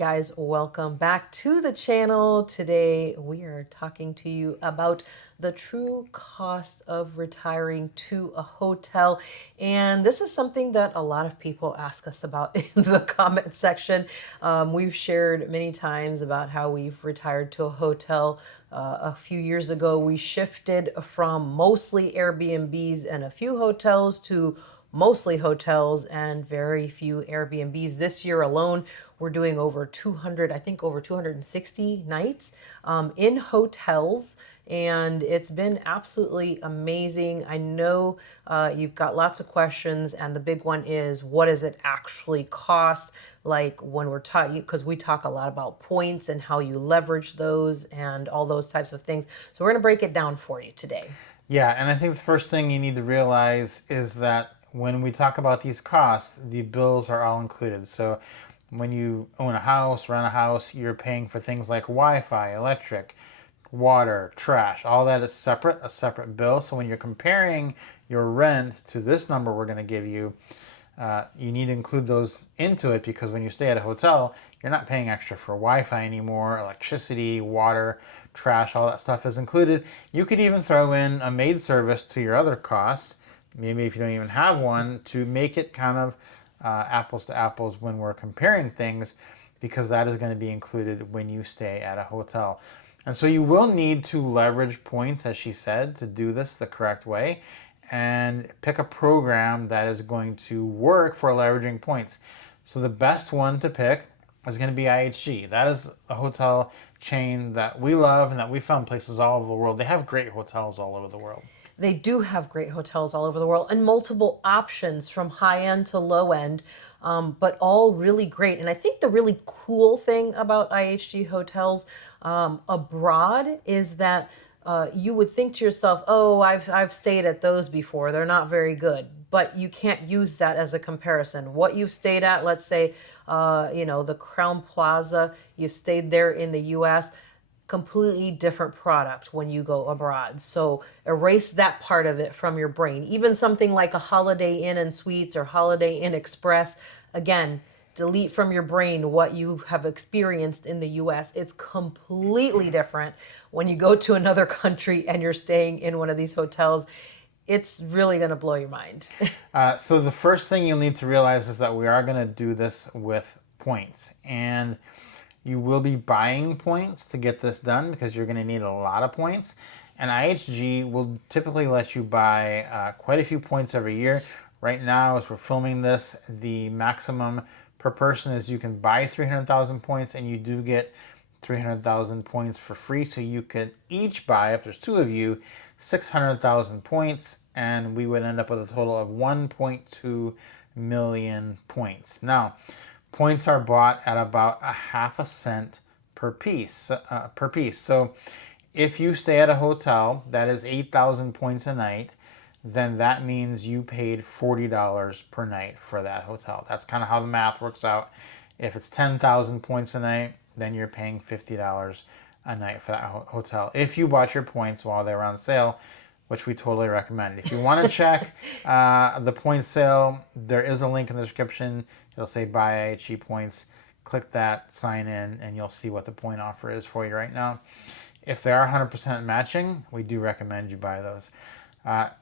guys, welcome back to the channel. Today we are talking to you about the true cost of retiring to a hotel. And this is something that a lot of people ask us about in the comment section. We've shared many times about how we've retired to a hotel. A few years ago, we shifted from mostly Airbnbs and a few hotels to mostly hotels and very few Airbnbs. This year alone, we're doing over 200, I think over 260 nights in hotels. And it's been absolutely amazing. I know you've got lots of questions, and the big one is, what does it actually cost? Like when we're talking, because we talk a lot about points and how you leverage those and all those types of things. So we're going to break it down for you today. Yeah, and I think the first thing you need to realize is that when we talk about these costs, the bills are all included. So when you own a house, rent a house, you're paying for things like Wi-Fi, electric, water, trash. All that is separate, a separate bill. So when you're comparing your rent to this number we're going to give you, you need to include those into it, because when you stay at a hotel, you're not paying extra for Wi-Fi anymore. Electricity, water, trash, all that stuff is included. You could even throw in a maid service to your other costs, maybe if you don't even have one, to make it kind of apples to apples when we're comparing things, because that is going to be included when you stay at a hotel. And so you will need to leverage points, as she said, to do this the correct way, and pick a program that is going to work for leveraging points. So the best one to pick is going to be IHG. That is a hotel chain that we love and that we found places all over the world. They have great hotels all over the world. They do have great hotels all over the world and multiple options from high end to low end, but all really great. And I think the really cool thing about IHG hotels abroad is that you would think to yourself, oh, I've stayed at those before. They're not very good. But you can't use that as a comparison. What you've stayed at, let's say, the Crown Plaza, you've stayed there in the US, completely different product when you go abroad. So erase that part of it from your brain. Even something like a Holiday Inn and Suites or Holiday Inn Express, again, delete from your brain what you have experienced in the US. It's completely different when you go to another country and you're staying in one of these hotels. It's really going to blow your mind. So the first thing you'll need to realize is that we are going to do this with points. And you will be buying points to get this done, because you're going to need a lot of points. And IHG will typically let you buy quite a few points every year. Right now, as we're filming this, the maximum per person is you can buy 300,000 points, and you do get 300,000 points for free. So you could each buy, if there's two of you, 600,000 points, and we would end up with a total of 1.2 million points. Now, points are bought at about a half a cent per piece. So if you stay at a hotel that is 8,000 points a night, then that means you paid $40 per night for that hotel. That's kind of how the math works out. If it's 10,000 points a night, then you're paying $50 a night for that hotel, if you bought your points while they were on sale, which we totally recommend. If you want to check the point sale, there is a link in the description. It'll say buy IHG points. Click that, sign in, and you'll see what the point offer is for you right now. If they are 100% matching, we do recommend you buy those.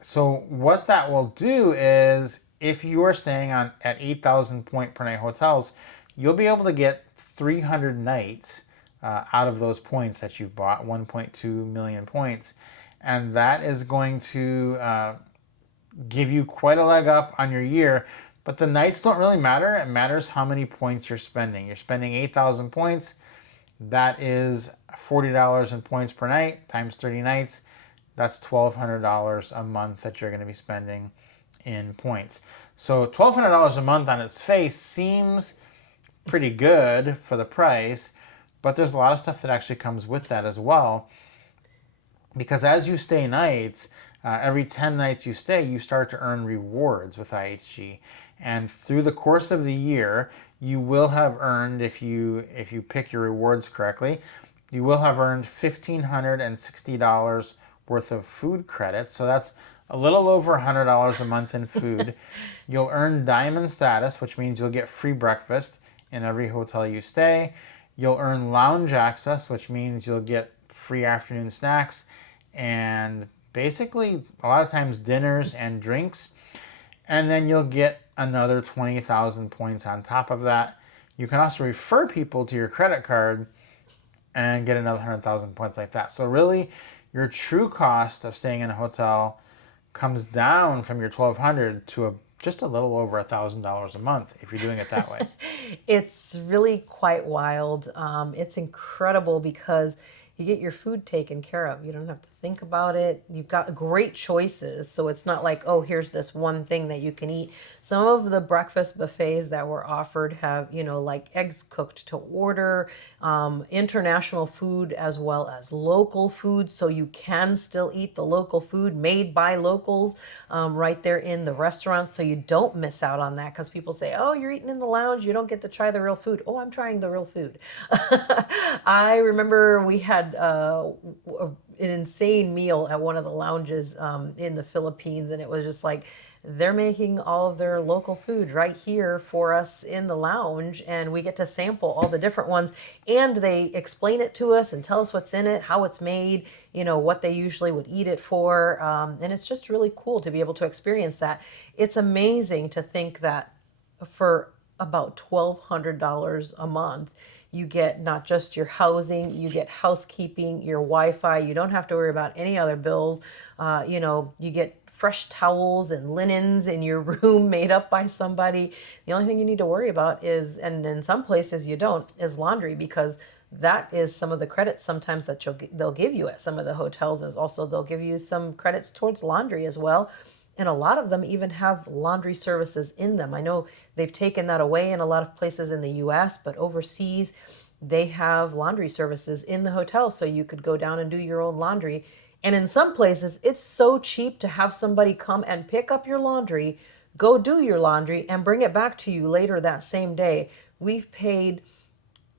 So what that will do is, if you are staying at 8,000 point per night hotels, you'll be able to get 300 nights out of those points that you've bought, 1.2 million points. And that is going to give you quite a leg up on your year. But the nights don't really matter. It matters how many points you're spending. You're spending 8,000 points. That is $40 in points per night times 30 nights. That's $1,200 a month that you're going to be spending in points. So $1,200 a month on its face seems pretty good for the price, but there's a lot of stuff that actually comes with that as well. Because as you stay nights, every 10 nights you stay, you start to earn rewards with IHG. And through the course of the year, you will have earned, if you pick your rewards correctly, you will have earned $1,560 worth of food credits. So that's a little over $100 a month in food. You'll earn diamond status, which means you'll get free breakfast in every hotel you stay. You'll earn lounge access, which means you'll get free afternoon snacks and basically a lot of times dinners and drinks. And then you'll get another 20,000 points on top of that. You can also refer people to your credit card and get another 100,000 points like that. So really, your true cost of staying in a hotel comes down from your 1,200 to just a little over $1,000 a month if you're doing it that way. It's really quite wild. It's incredible because you get your food taken care of. You don't have to think about it. You've got great choices. So it's not like, oh, here's this one thing that you can eat. Some of the breakfast buffets that were offered have, like eggs cooked to order, international food as well as local food. So you can still eat the local food made by locals right there in the restaurants. So you don't miss out on that because people say, oh, you're eating in the lounge. You don't get to try the real food. Oh, I'm trying the real food. I remember we had an insane meal at one of the lounges in the Philippines, and it was just like they're making all of their local food right here for us in the lounge, and we get to sample all the different ones, and they explain it to us and tell us what's in it, how it's made, what they usually would eat it for, and it's just really cool to be able to experience that. It's amazing to think that for about $1,200 a month, you get not just your housing, you get housekeeping, your Wi-Fi. You don't have to worry about any other bills. You get fresh towels and linens in your room made up by somebody. The only thing you need to worry about is, and in some places you don't, is laundry, because that is some of the credits sometimes that they'll give you at some of the hotels. Is also they'll give you some credits towards laundry as well. And a lot of them even have laundry services in them. I know they've taken that away in a lot of places in the US, but overseas, they have laundry services in the hotel. So you could go down and do your own laundry. And in some places, it's so cheap to have somebody come and pick up your laundry, go do your laundry, and bring it back to you later that same day. We've paid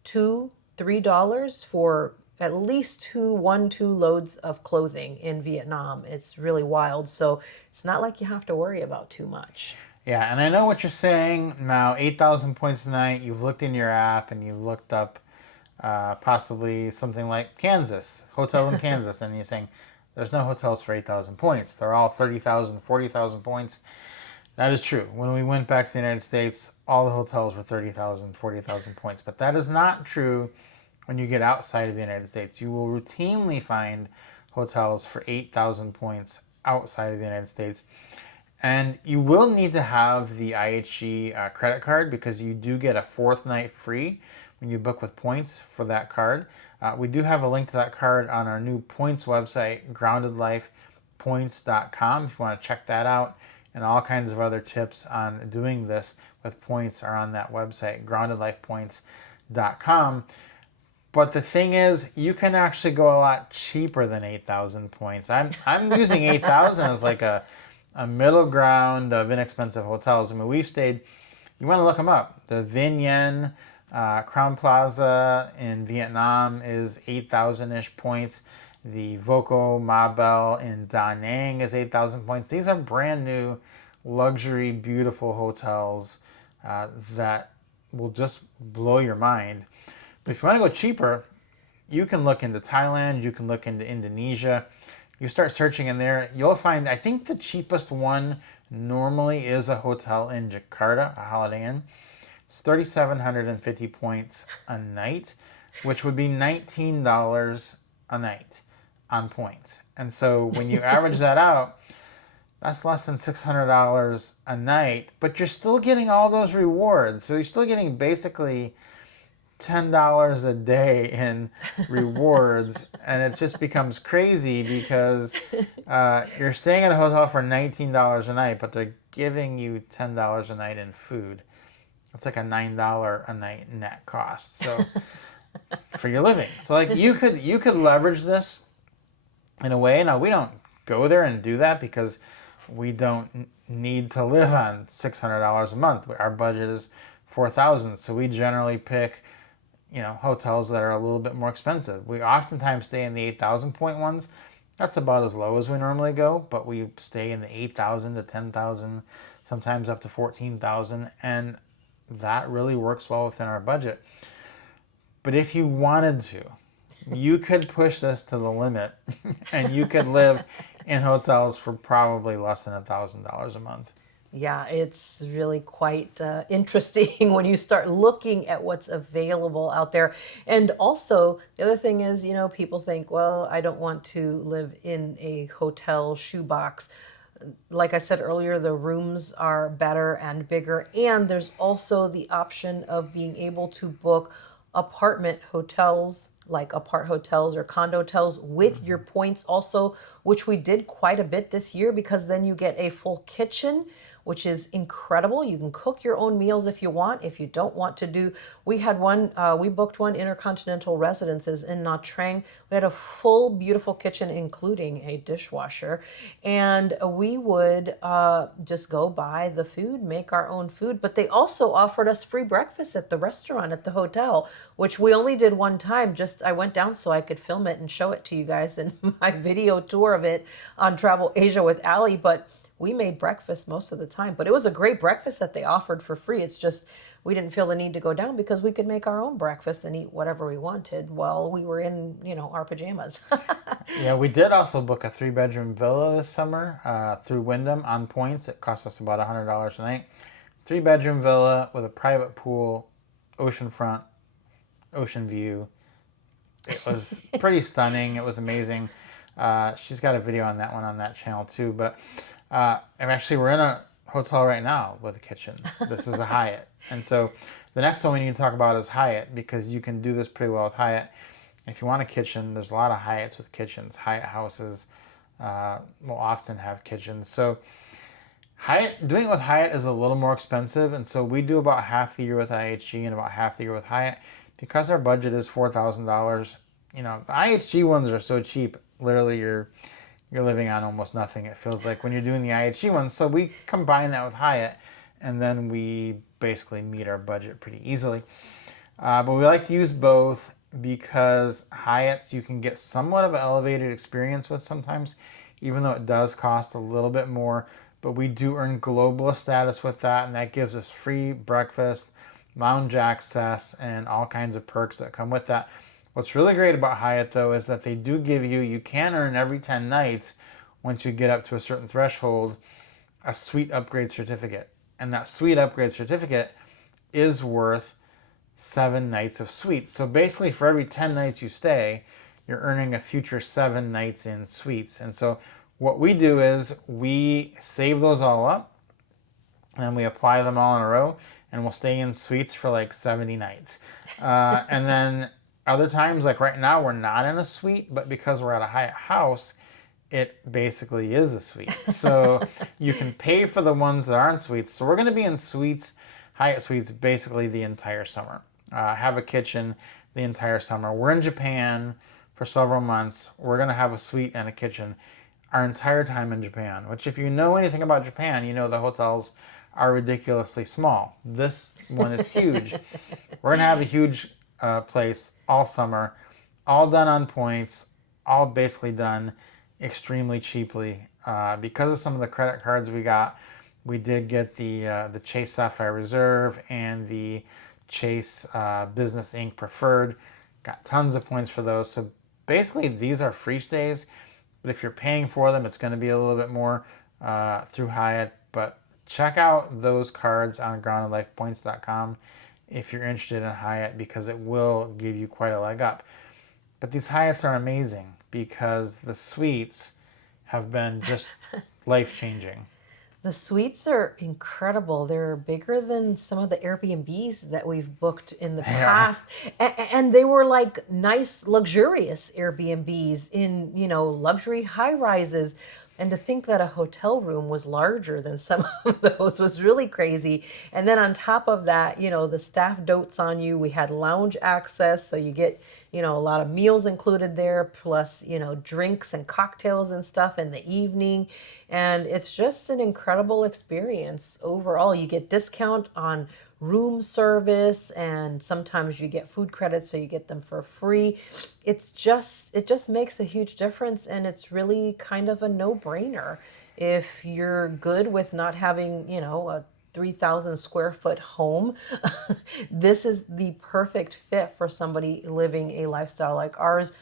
$2, $3 for at least two loads of clothing in Vietnam. It's really wild. So it's not like you have to worry about too much. Yeah, and I know what you're saying. Now, 8,000 points a night, you've looked in your app and you've looked up possibly something like Kansas, hotel in Kansas, and you're saying there's no hotels for 8,000 points. They're all 30,000, 40,000 points. That is true. When we went back to the United States, all the hotels were 30,000, 40,000 points. But that is not true when you get outside of the United States. You will routinely find hotels for 8,000 points outside of the United States. And you will need to have the IHG credit card, because you do get a fourth night free when you book with points for that card. We do have a link to that card on our new points website, groundedlifepoints.com, if you want to check that out. And all kinds of other tips on doing this with points are on that website, groundedlifepoints.com. But the thing is, you can actually go a lot cheaper than 8,000 points. I'm using 8,000 as like a middle ground of inexpensive hotels. I mean, we've stayed, you want to look them up. The Vinh Yen Crown Plaza in Vietnam is 8,000-ish points. The Voco Mabel in Da Nang is 8,000 points. These are brand new, luxury, beautiful hotels that will just blow your mind. But if you want to go cheaper, you can look into Thailand, you can look into Indonesia. You start searching in there, you'll find, I think the cheapest one normally is a hotel in Jakarta, a Holiday Inn. It's 3,750 points a night, which would be $19 a night on points. And so when you average that out, that's less than $600 a night, but you're still getting all those rewards. So you're still getting basically $10 a day in rewards, and it just becomes crazy because you're staying at a hotel for $19 a night, but they're giving you $10 a night in food. It's like a $9 a night net cost. So for your living, so like you could leverage this in a way. Now we don't go there and do that because we don't need to live on $600 a month. Our budget is $4,000, so we generally pick hotels that are a little bit more expensive. We oftentimes stay in the 8,000 point ones. That's about as low as we normally go, but we stay in the 8,000 to 10,000, sometimes up to 14,000. And that really works well within our budget. But if you wanted to, you could push this to the limit and you could live in hotels for probably less than $1,000 a month. Yeah, it's really quite interesting when you start looking at what's available out there. And also, the other thing is, people think, well, I don't want to live in a hotel shoebox. Like I said earlier, the rooms are better and bigger. And there's also the option of being able to book apartment hotels, like apart hotels or condo hotels with your points also, which we did quite a bit this year, because then you get a full kitchen, which is incredible. You can cook your own meals if you want. If you don't want to do, we booked one Intercontinental Residences in Nha Trang. We had a full, beautiful kitchen, including a dishwasher. And we would just go buy the food, make our own food. But they also offered us free breakfast at the restaurant at the hotel, which we only did one time. Just I went down so I could film it and show it to you guys in my video tour of it on Travel Asia with Allie. But we made breakfast most of the time, but it was a great breakfast that they offered for free. It's just we didn't feel the need to go down because we could make our own breakfast and eat whatever we wanted while we were in, our pajamas. Yeah, we did also book a 3-bedroom villa this summer through Wyndham on points. It cost us about $100 a night. 3-bedroom villa with a private pool, oceanfront, ocean view. It was pretty stunning. It was amazing. She's got a video on that one on that channel too. But we're in a hotel right now with a kitchen. This is a Hyatt. And so the next one we need to talk about is Hyatt, because you can do this pretty well with Hyatt. If you want a kitchen, there's a lot of Hyatts with kitchens. Hyatt houses will often have kitchens. So doing it with Hyatt is a little more expensive. And so we do about half the year with IHG and about half the year with Hyatt. Because our budget is $4,000, the IHG ones are so cheap. Literally, you're living on almost nothing, it feels like, when you're doing the IHG ones. So we combine that with Hyatt, and then we basically meet our budget pretty easily. But we like to use both because Hyatts you can get somewhat of an elevated experience with sometimes, even though it does cost a little bit more. But we do earn globalist status with that, and that gives us free breakfast, lounge access, and all kinds of perks that come with that. What's really great about Hyatt, though, is that they do give you can earn every 10 nights, once you get up to a certain threshold, a suite upgrade certificate. And that suite upgrade certificate is worth 7 nights of suites. So basically, for every 10 nights you stay, you're earning a future 7 nights in suites. And so what we do is we save those all up, and we apply them all in a row, and we'll stay in suites for like 70 nights. And then other times, like right now, we're not in a suite, but because we're at a Hyatt house, it basically is a suite. So you can pay for the ones that aren't suites. So we're going to be in suites, Hyatt suites, basically the entire summer. Have a kitchen the entire summer. We're in Japan for several months. We're going to have a suite and a kitchen our entire time in Japan, which, if you know anything about Japan, you know the hotels are ridiculously small. This one is huge. We're going to have a huge place all summer, all done on points, all basically done extremely cheaply. Because of some of the credit cards we got, we did get the Chase Sapphire Reserve and the Chase Business Inc. Preferred. Got tons of points for those. So basically, these are free stays, but if you're paying for them, it's going to be a little bit more through Hyatt. But check out those cards on groundedlifepoints.com if you're interested in Hyatt, because it will give you quite a leg up. But these Hyatts are amazing because the suites have been just life-changing. The suites are incredible. They're bigger than some of the Airbnbs that we've booked in the past. And they were like nice, luxurious Airbnbs in, luxury high rises. And to think that a hotel room was larger than some of those was really crazy. And then on top of that, the staff dotes on you. We had lounge access, so you get, a lot of meals included there, plus, drinks and cocktails and stuff in the evening. And it's just an incredible experience overall. You get discount on room service, and sometimes you get food credits, so you get them for free. It just makes a huge difference, and it's really kind of a no-brainer if you're good with not having, a 3,000 square foot home, this is the perfect fit for somebody living a lifestyle like ours.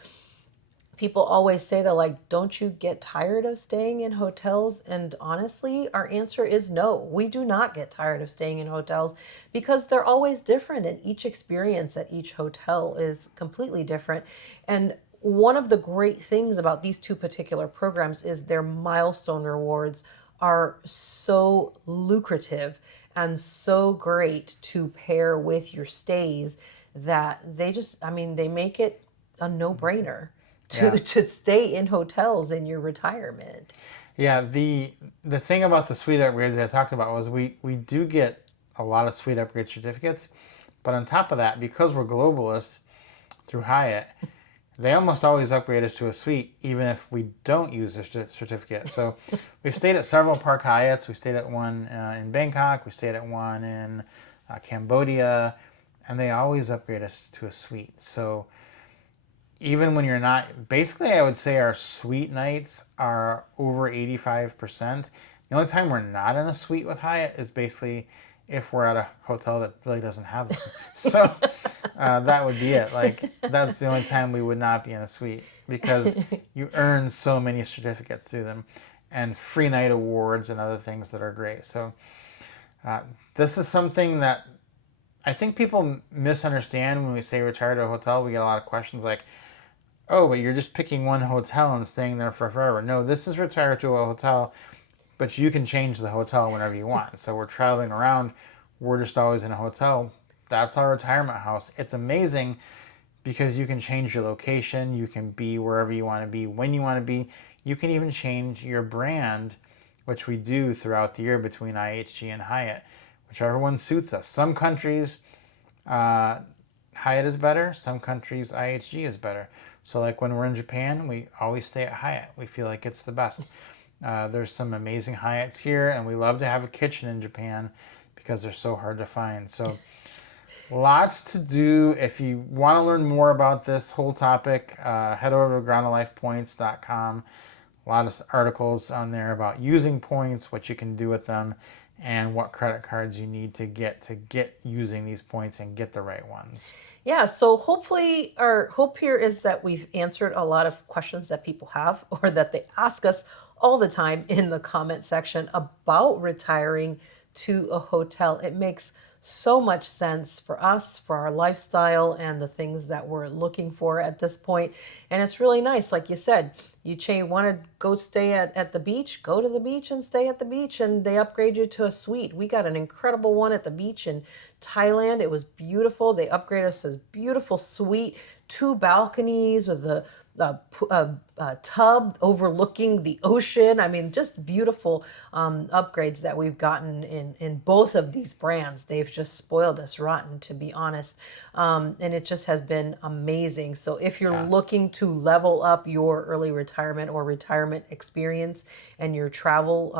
People always say that, like, don't you get tired of staying in hotels? And honestly, our answer is no. We do not get tired of staying in hotels because they're always different, and each experience at each hotel is completely different. And one of the great things about these two particular programs is their milestone rewards are so lucrative and so great to pair with your stays that they just, I mean, they make it a no-brainer Yeah. to stay in hotels in your retirement. Yeah, the thing about the suite upgrades that I talked about was we do get a lot of suite upgrade certificates, but on top of that, because we're globalists through Hyatt, they almost always upgrade us to a suite, even if we don't use their certificate. So we've stayed at several Park Hyatts. We stayed at one in Bangkok. We stayed at one in Cambodia, and they always upgrade us to a suite. So even when you're not, basically, I would say our suite nights are over 85%. The only time we're not in a suite with Hyatt is basically if we're at a hotel that really doesn't have them. So that would be it. Like, that's the only time we would not be in a suite because you earn so many certificates through them and free night awards and other things that are great. So this is something that I think people misunderstand when we say retire to a hotel. We get a lot of questions like, oh, but you're just picking one hotel and staying there for forever. No, this is retire to a hotel, but you can change the hotel whenever you want. So we're traveling around. We're just always in a hotel. That's our retirement house. It's amazing because you can change your location. You can be wherever you want to be, when you want to be. You can even change your brand, which we do throughout the year between IHG and Hyatt, whichever one suits us. Some countries, Hyatt is better. Some countries, IHG is better. So like when we're in Japan, we always stay at Hyatt. We feel like it's the best. There's some amazing Hyatts here, and we love to have a kitchen in Japan because they're so hard to find. So lots to do. If you want to learn more about this whole topic, head over to groundoflifepoints.com. A lot of articles on there about using points, what you can do with them, and what credit cards you need to get using these points and get the right ones. Yeah, so hopefully our hope here is that we've answered a lot of questions that people have or that they ask us all the time in the comment section about retiring to a hotel. It makes so much sense for us, for our lifestyle, and the things that we're looking for at this point. And it's really nice, like you said, you want to go stay at the beach, go to the beach and stay at the beach, and they upgrade you to a suite. We got an incredible one at the beach in Thailand. It was beautiful. They upgraded us to this beautiful suite, 2 balconies with a tub overlooking the ocean. I mean, just beautiful upgrades that we've gotten in both of these brands. They've just spoiled us rotten, to be honest. And it just has been amazing. So if you're looking to level up your early retirement or retirement experience and your travels,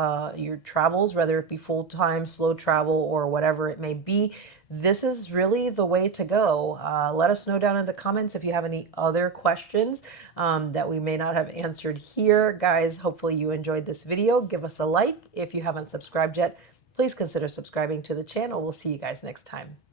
whether it be full-time, slow travel, or whatever it may be, this is really the way to go. Let us know down in the comments if you have any other questions that we may not have answered here. Guys, hopefully you enjoyed this video. Give us a like. If you haven't subscribed yet, please consider subscribing to the channel. We'll see you guys next time.